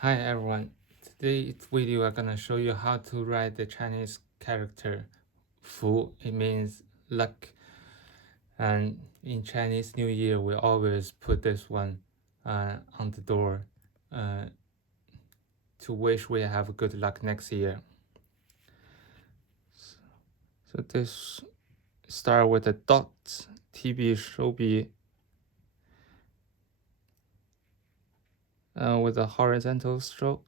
Hi everyone, today's video I'm gonna show you how to write the Chinese character 福. It means luck, and in Chinese New Year we always put this one on the door to wish we have good luck next year. So this start with a dot, TB 手笔 with a horizontal stroke,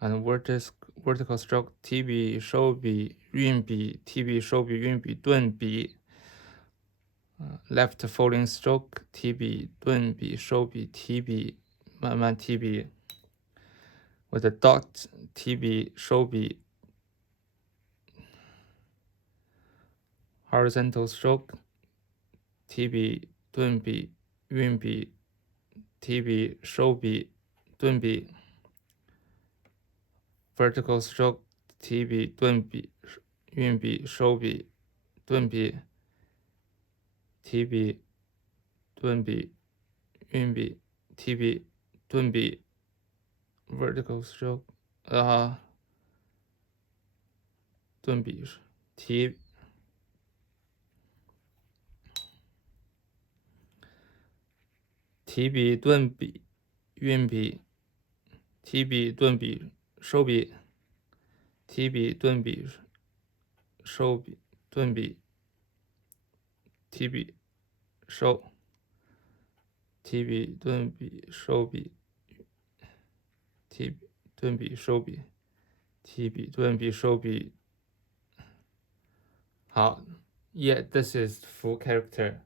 and vertical stroke TB 手笔运笔 TB 手笔运笔顿笔 left folding stroke 提笔顿笔收笔提笔慢慢提笔 with a dot 提笔收笔 horizontal stroke 提笔顿笔运笔提笔收笔顿笔 vertical stroke 提笔顿笔运笔收笔顿笔提笔顿笔运笔提笔顿笔 vertical stroke 顿笔提笔顿笔运笔提笔顿笔收笔提笔顿笔收笔顿笔提笔收提笔顿笔收笔提笔顿笔收笔提笔顿笔收笔。好 Yeah, this is full character.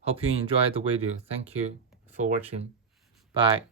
Hope you enjoyed the video. Thank you for watching. Bye.